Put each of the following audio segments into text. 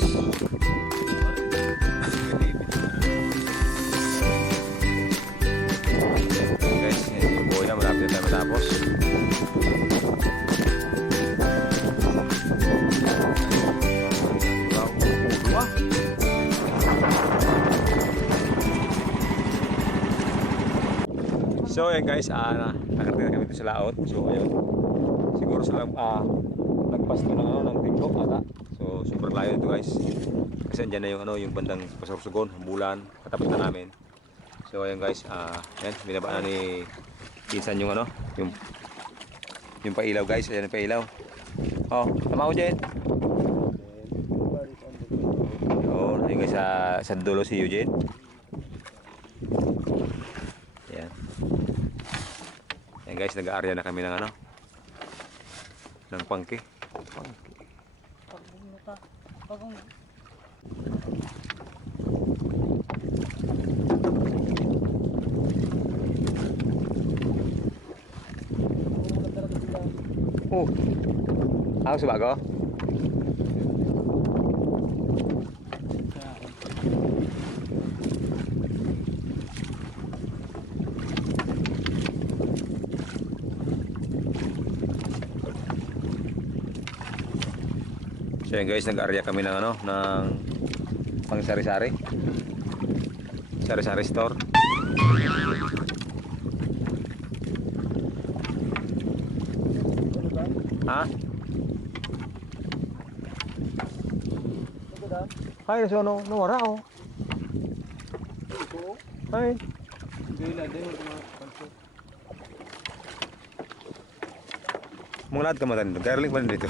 guys. Guys, yung buhay na malapit na tayo matapos. So ayan guys, nakarating na kami dito sa laot. So ayun, siguro sa nagpas to ng TikTok ata. So super layo ito guys. Kasi andyan na yung yung bandang Pasursugon, Hambulan, katapat na namin. So ayan guys, ayan, binaba na ni pinsan yung yung pailaw guys. Ayan yung pailaw. Oh, tama ko dyan. Oh, ayun guys, sa dulo si Eugene. Ayan. Ayan guys, nag-aarya na kami ng ng pangke. Pagong. Oh. Ako sa bago? So yan guys, nag-area kami ng ng pang sari-sari. Sari-sari store. Ha? Ay, so no wala oh. Ay. Munglat ka matan dito. Garling pa dito.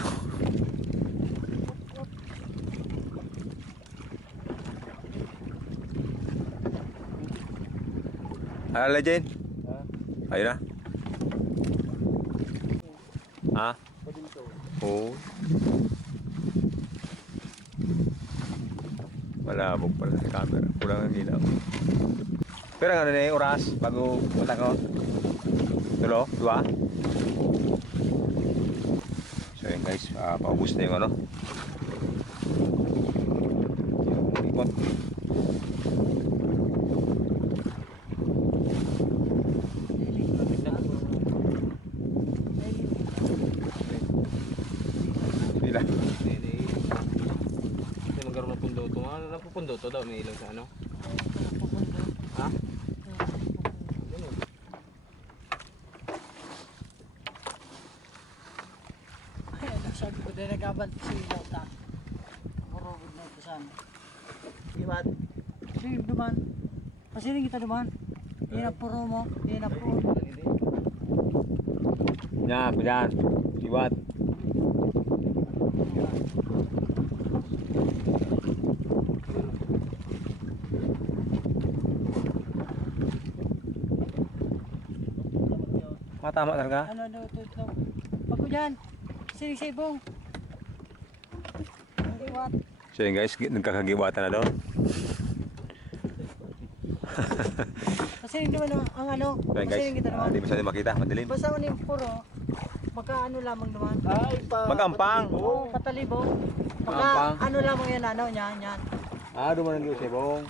Ala Jen? Ayun na. Ha? Oh. Malabog pala sa camera. Kulang ang ilaw. Pero ano na yung oras bago punta ko? Tulo? Dua? So yun guys, paubos na yung yung ikot. Pila? Kasi magkaroon ng pundo ito. Napupundo ito daw, may ilaw sa ano? Ha? Sabi ko din nagabanti si Lota. Marugod na ito saan. Iwan. Sige duman. Pasiling kita duman. Yan ang puro mo. Yan ang puro. Yan, yan. Iwat. Tama talaga? Ano ito. Pagko dyan. Siling sibong. Iwat. So yun guys, nagkakagiwatan na doon. Pasiling naman ang ano. So yun guys, Pasiling kita naman. hindi masyado makita, madilim. Basta mo yung puro. Magkaano lamang naman. Ay, Magampang! Oo, patalibo. Ampang. Ano lamang yan, yan. Dumanan yung sibong.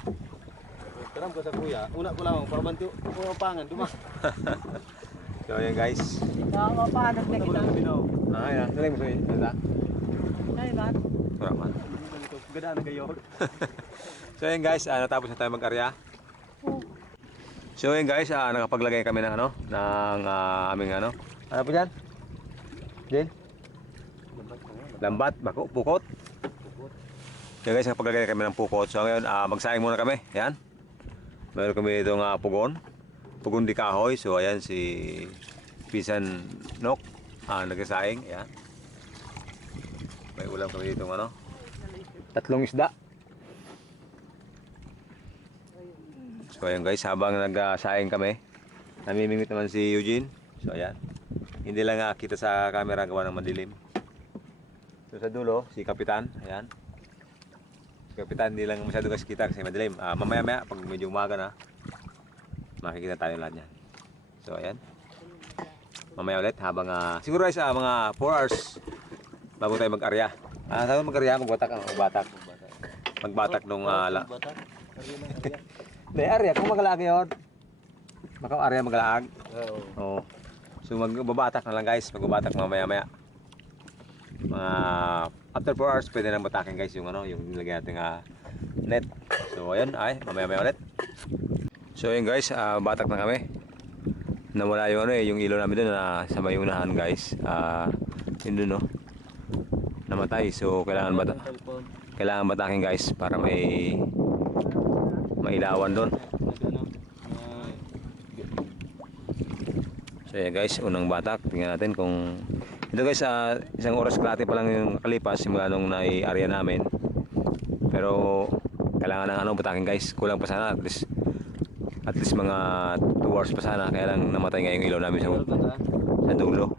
Taram ko sa kuya. Una ko lang, para bantu ko pangan, duma. So yun guys. Paano na kita. Yan. Nalang mo sa'yo. Nasa? Ay, ba? Wala man. Gada na kayo. So yun guys, natapos na tayo mag-arya. So yun guys, nakapaglagay kami ng ng aming ano po dyan? Jen? Lambat, bako, pukot. So guys, nakapaglagay kami ng pukot. So ngayon, magsaing muna kami. Yan. Meron kami itong pugon di kahoy. So ayan si Pisan Nok, nagsasaing. Ayan. May ulam kami dito tatlong isda. So ayan guys, habang nagsaing kami, namimingwit naman si Eugene. So ayan, hindi lang kita sa camera gawa ng madilim. So sa dulo, si Kapitan. Ayan, si Kapitan hindi lang masyado kasi kita kasi madilim. Mamaya pag medyo umaga na, makikita tayo lahat yan. So ayan, mamaya ulit habang siguro guys mga 4 hours bago tayo mag-arya. Tayo mag-arya, magbatak. magbatak nung ala. Batak. Di area kung magalaag yun. Baka area magalaag. Oo. Oo. So magbabatak na lang guys, magbabatak mamaya-maya. Mga after 4 hours pwede nang batakin guys yung ano, yung nilagay nating net. So ayun, ay mamaya-maya ulit. So ayun guys, batak na kami. Nawala yung ano yung ilaw namin doon na sa may unahan guys. Yun doon no. Namatay. So kailangan batakin guys para may mailawan doon. So yeah guys, unang batak, tingnan natin kung ito guys, isang oras kalahati pa lang yung kalipas simula nung nai-area namin. Pero kailangan ng ano batakin guys, kulang pa sana at least mga 2 hours pa sana, kaya lang namatay nga yung ilaw namin sa dulo.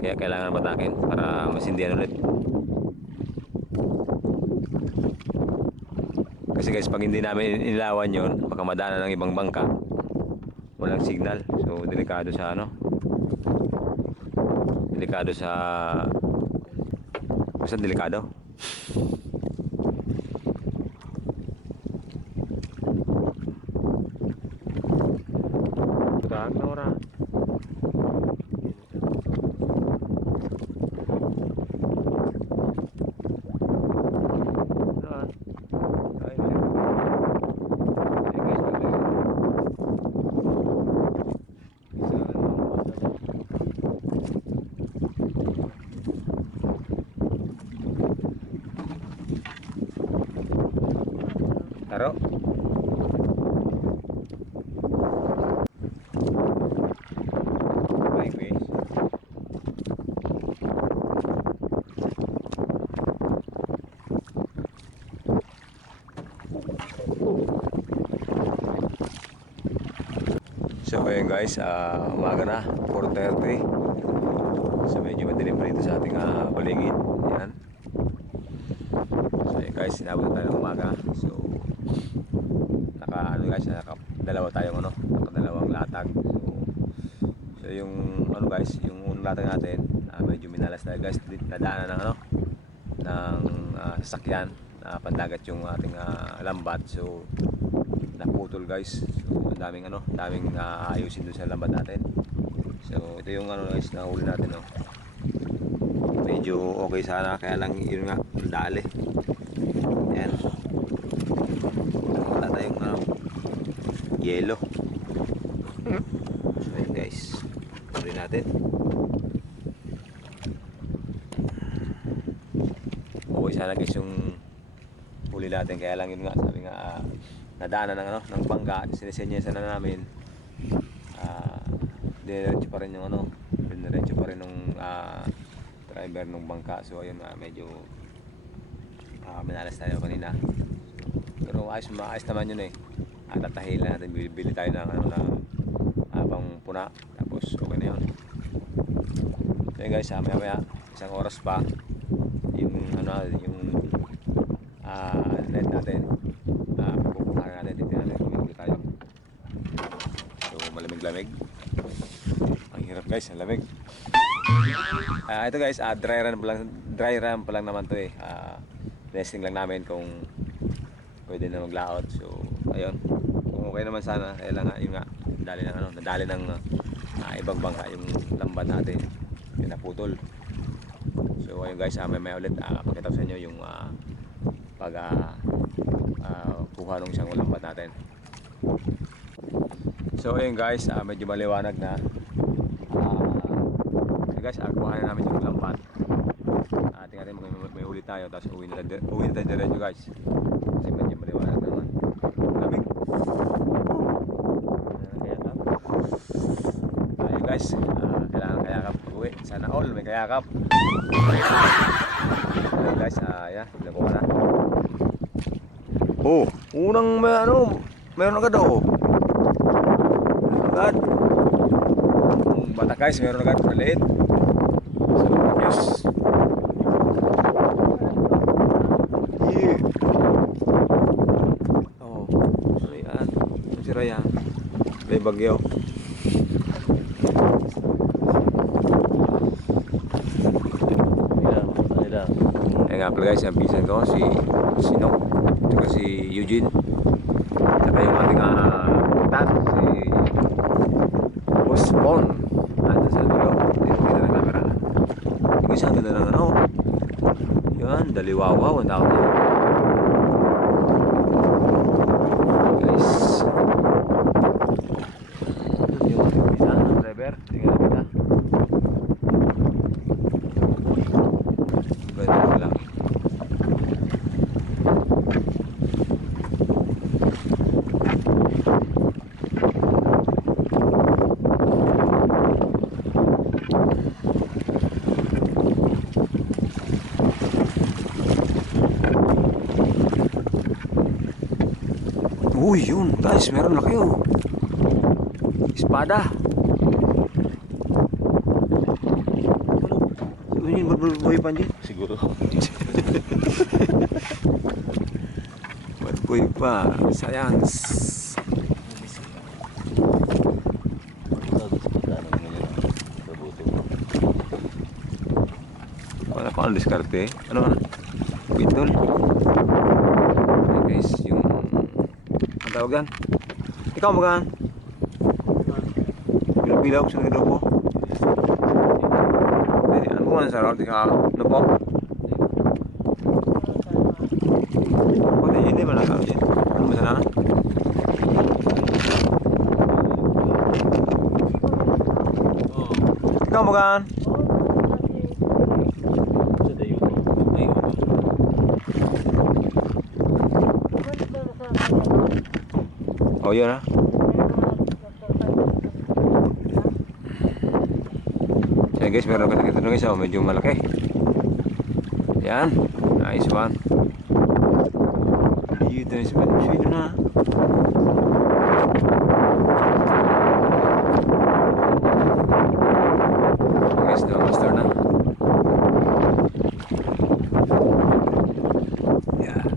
Kaya kailangan batakin para masindihan ulit. Kasi guys, pag hindi namin inilawan yon, baka madaanan ng ibang bangka. Walang signal. So delikado sa ano? Delikado sa basta delikado. Tutag na ora. Taro. Baik guys. So ayun guys, umaga na, 4:30. So medyo madilim pa dito sa ating paligid. Yan. So ayun guys, sinabot tayo ng umaga. So dalawa tayong ano, dalawang latag. So yung ano guys, yung unang latag natin, medyo minalas na guys, nadaanan ng ano, ng sasakyan na pandagat yung ating lambat. So naputol guys. So daming ayusin doon sa lambat natin. So ito yung ano guys, nahuli natin no. Medyo okay sana, kaya lang yun nga, dali. Yan. Wala tayong ano, yelo. So yun guys, huli natin. Okay sana guys yung huli natin, kaya lang yun nga, sabi nga nadaanan ng ano, ng bangka, sinisenyesan na namin. Diretso pa rin yung ano, diretso pa rin ng driver ng bangka. So ayun nga, medyo minalas tayo kanina. Pero ayos naman yun eh. Tatahilan natin, bili tayo ng ano na pang puna, tapos okay na yun. So yun guys, maya isang oras pa yung ano, yung net natin, pagkukuha natin, titignan natin kung may huli tayo. So malamig-lamig, ang hirap guys, ang lamig. Ito guys, dry run pa lang naman to eh. Testing lang namin kung pwede na maglaot. So ayun, kung okay naman sana, kaya lang yun nga, nadali ng ibang bangka yung lambat natin, yung naputol. So ayun guys, may ulit pakita ko sa inyo yung pag kuha ng isang lambat natin. So ayun guys, medyo maliwanag na. Guys, kuha na namin yung lambat. Tingnan natin may huli tayo, tapos uwi na tayo diretso guys. Kasi medyo maliwanag naman. Lamig. Ayun guys, kailangan kayakap pag-uwi. Sana all may kayakap. Ayun guys, yan, nakuha na. Oh, unang meron agad oh. Agad. Bata guys, meron agad maliit. So, yes. Yeah. Oh, ayan. Si Raya. May bagyo. Ayan nga pala guys, ang pinsan ko, si Sino, at si Eugene. Saka yung ating kapitan, si Boss Bon. Nandun sa dulo. Dito kita ng camera. Yung isang ganda ng ano. Yan, daliwawaw. Ang tawag niya. Guys. Yung ating pinsan, driver. Tingnan kita. Ganda ng laki. Uy, yun guys, meron laki oh. Espada. Yun, barboy pa dyan. Siguro. Barboy pa, science. Wala pa ang diskarte. Ano na? Pintol. Okay guys, yung ang tawag yan. Ikaw magaan. Bilaw-bilaw sa nagdaw po. Ano po nga sa rol? Ano po? Hindi ba nakakaw dyan? Ano ba sana? Ikaw magaan. Oh, yun ha. Yan guys, meron ka nakita guys, oh, medyo malaki. Yan, nice one. Dito na sweet na. Guys, na master na. Yan.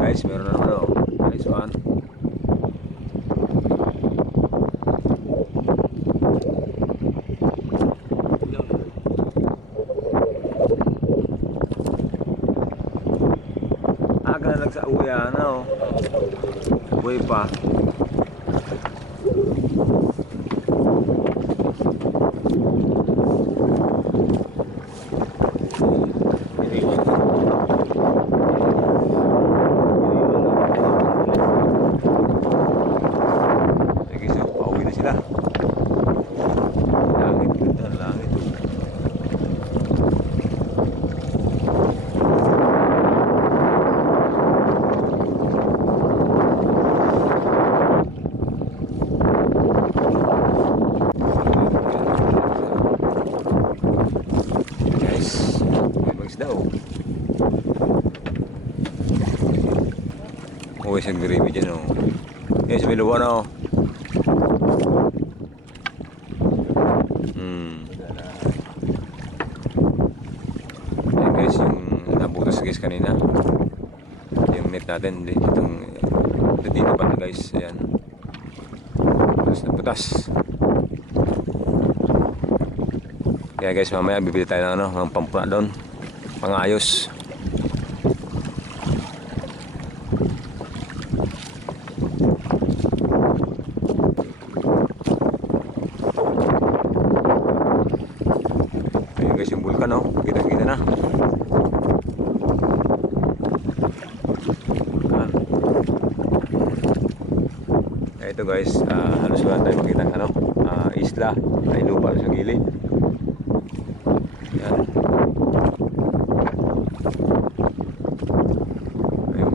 Guys, meron na naman oh. Nice one. Aga na lang sa uya na oh. Buhay pa. Uy, isang gravy dyan oh. Guys, may luwa na oh. Ayan guys, yung nabutas guys kanina. Yung net natin, dito pa na guys. Ayan. Butas na butas. Kaya guys, mamaya bibili tayo ng, ng pampuna doon. Pangayos. Guys, yung bulkan oh, kita-kita na. Ito guys, halos wala tayo makita ng ano, isla, ay lupa sa gilid. Yan. Ayun,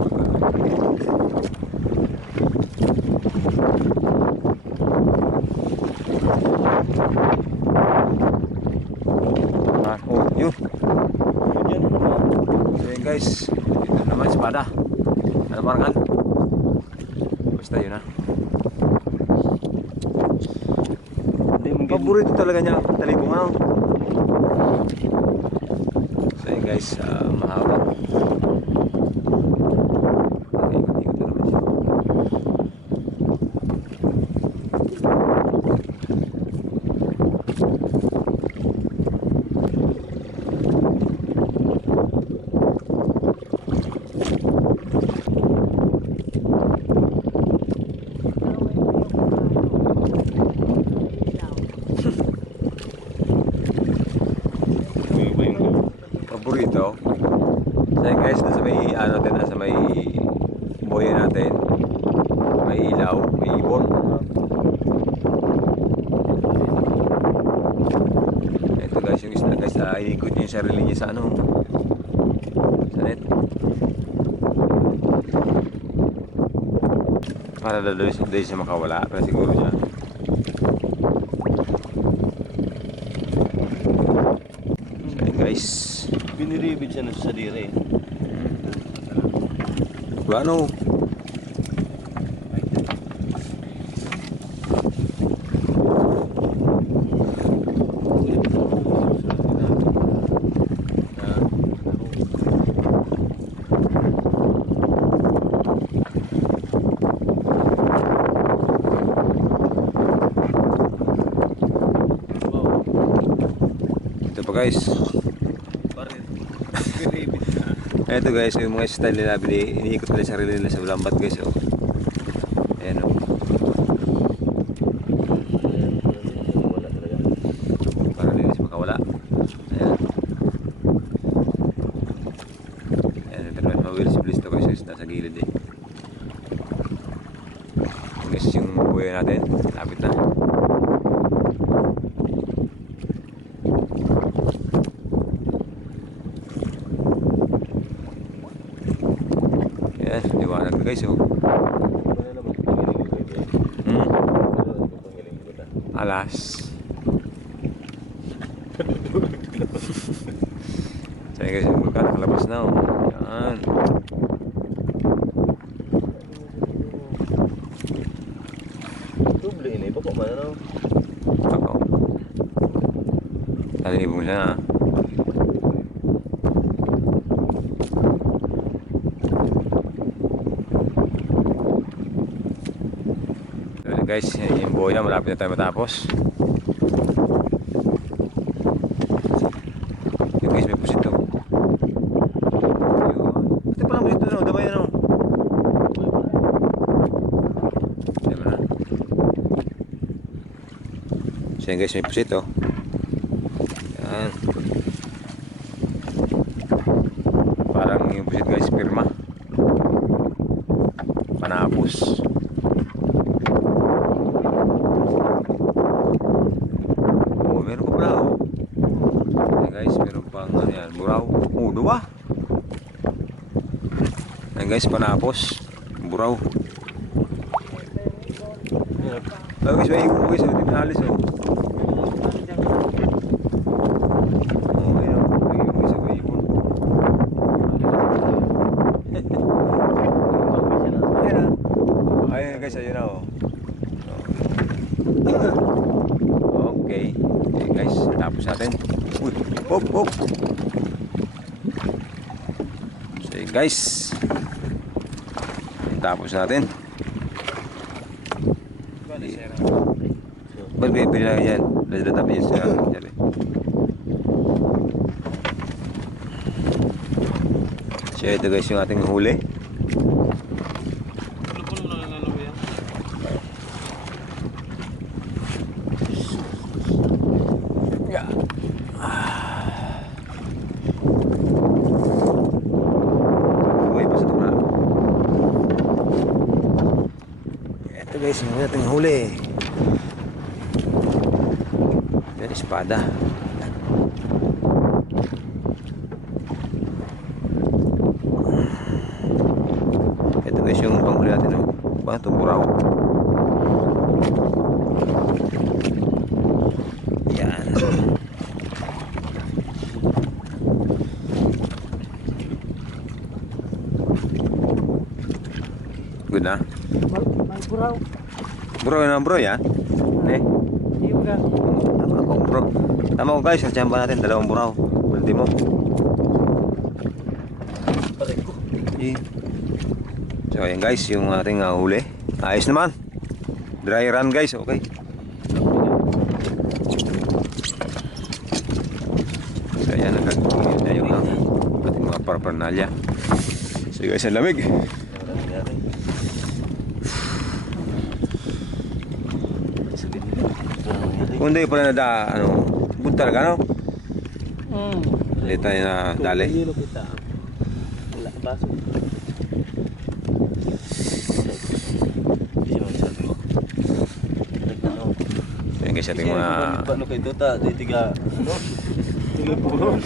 tayo na. Hindi mo Paborito talaga niya ang talibong ano. So yun guys, mahaba. Okay, ikot-ikot na naman siya. Paborito. So yun guys, nasa may ano natin, nasa may buhay natin. May ilaw, may ibon. Ito guys, yung isla guys, inikot niya yung sarili niya sa ano, sa net. Para dali siya makawala, pero siguro niya. So yun guys. Biniribid siya na sa dire. Ano? Ito pa guys. Biniribid siya. Ito guys, yung mga style nila, iniikot nila sarili nila sa lambat guys. Oh. Ayan oh. Wala talaga. Para hindi siya makawala. Ayan. Ayan, ito naman mawil si Bliss to guys, nasa gilid eh. Yung guys yung buhay natin, lapit na. Ayan, liwanag na guys oh. Wala naman pangiling ko ito. Hmm. Wala naman pangiling ko ito. Alas. So yun guys, yung vulkan nakalabas na oh. Yan. Tuble ini, bako man ano? Ako. Talinibong siya na. So yun guys, yung boya malapit na tayo matapos. Yun guys, may pusit to. Yun. Ito pala pusit to no, damay ano. Diba na? So yun guys, may pusit to. Yan. Parang yung pusit guys, pirma. Panapos. Oh, meron pa pala oh. Yan guys, meron pang ano yan, buraw. Oh, dua. Yan guys, panapos. Buraw. Oh guys, may ibon guys, hindi pinalis oh. Oh, ayun oh. May ibon guys, may ibon. Ayun ah. Ayun guys, ayun na oh. Okay. Okay guys, tapos natin. Uy, hop, hop. So yun guys. Tapos natin. Ba't bibili lang yan? Lada tabi yan sa sabi. So ito guys yung ating huli. Ito guys, yung ating huli. Yan, espada. Ito guys yung panghuli natin. Ba, ito buraw. Yan. Good na? May buraw. Bro, yun ang bro yan. Eh, Iyo ka. tama ko bro. Tama ko guys, ang tiyamba natin, dalawang buraw. Ultimo. Eh. So ayan guys, yung ating huli. Ayos naman. Dry run guys, okay. So ayan, nagkakita tayo ng ating mga paraphernalia. So guys, ang lamig. Kung hindi pa na good talaga, no? Ulit tayo na dali. Yelo kita. Wala ka baso. Ayan guys, ating mga... Ano kay Tota? Tiga. Ano? Tiga puro.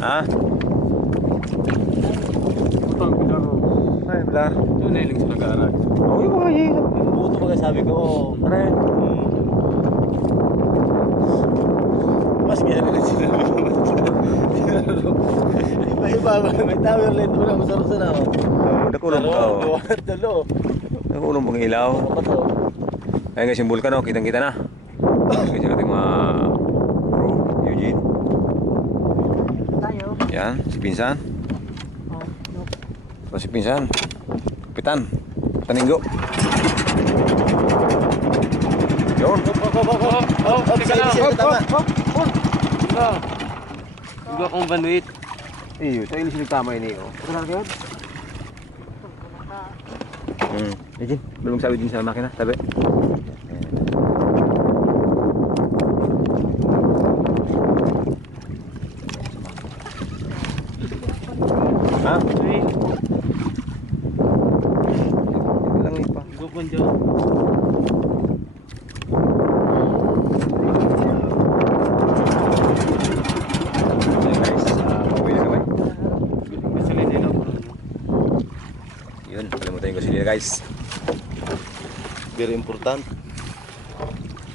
Ha? Putol ko na. Ay, blar. Yun na yung sa nag-aaral. Oh, yung mga yun. Buto ba sabi ko? Ano yan? Mas kaya na sinabi ko. Iba-iba ba? May tower light mo na. Masarap sa na. Nakulong ka. Tulo. Nakulong pang ilaw. Ano pa to? Ayan guys, yung vulkan, kitang-kita na. Ayan guys, yung ating mga crew, Eugene. Tayo. Yan, si Pinsan. Oh, no. So, si Pinsan. Kapitan. Taninggo. Yun. Huwag akong banuit. Iyo, tayo ilis nagtama ini. Pagkakas ka yun? Eugene, belum sabi din sa makina, tabi. Ha? Ito lang ipa. Gupon dyan. Ayan guys, pauwi na kami. Gasolina din ako. Yun, kalimutan yung gasolina guys. Very important.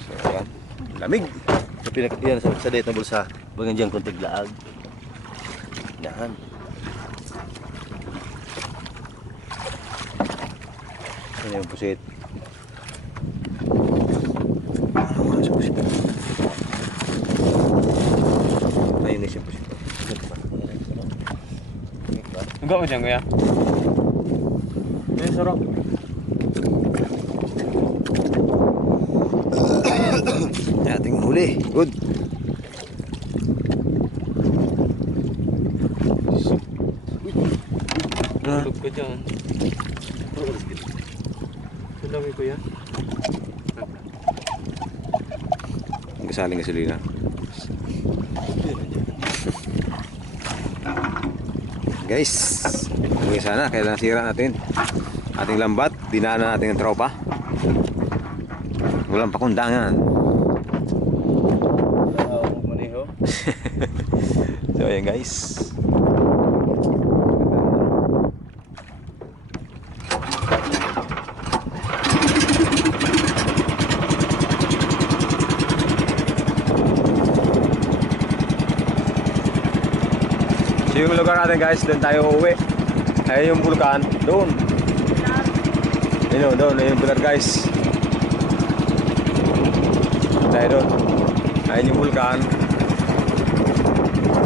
So, ayan. Lamig. Yan sa date na bulsa. Bagan dyan kung tiglaag. Yan. Ano yung pusit? Ayun na siya pusit. Enggak mo dyan kuya? Yan sarap. Ating huli. Good. Tulog ka dyan. Tulog ko yan. Ang kasaling gasolina. Guys, hanggang sana kailangan sira natin ating lambat, dinaanan natin ang tropa. Walang pakundangan. Maniho. So ayan guys. So yung lugar natin guys, doon tayo uuwi. Ayun yung bulkan, doon. Ayun doon, ayun yung bulkan guys. Tayo doon. Ayun yung bulkan.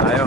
Tayo.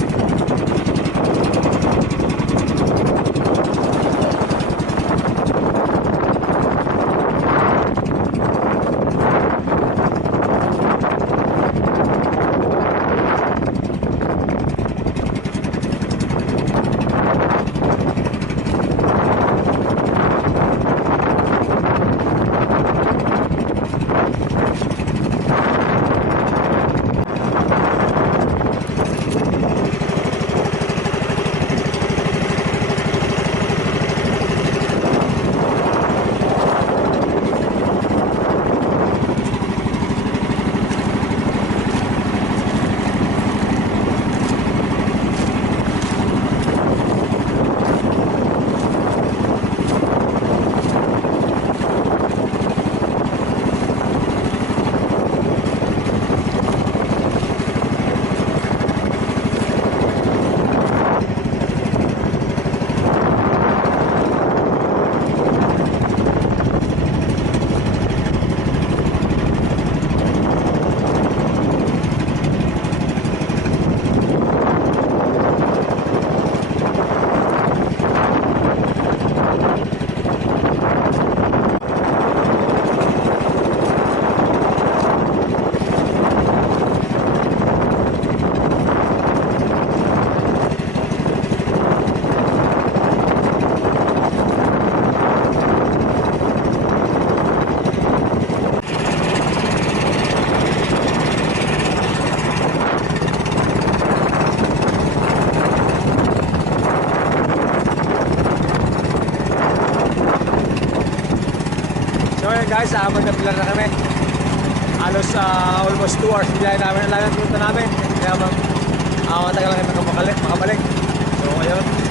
ayun guys, magkapilar na kami. Halos almost 2 hours biyahe namin. Ang lalang punta namin. Kaya matagal lang kami makabalik. So ayun.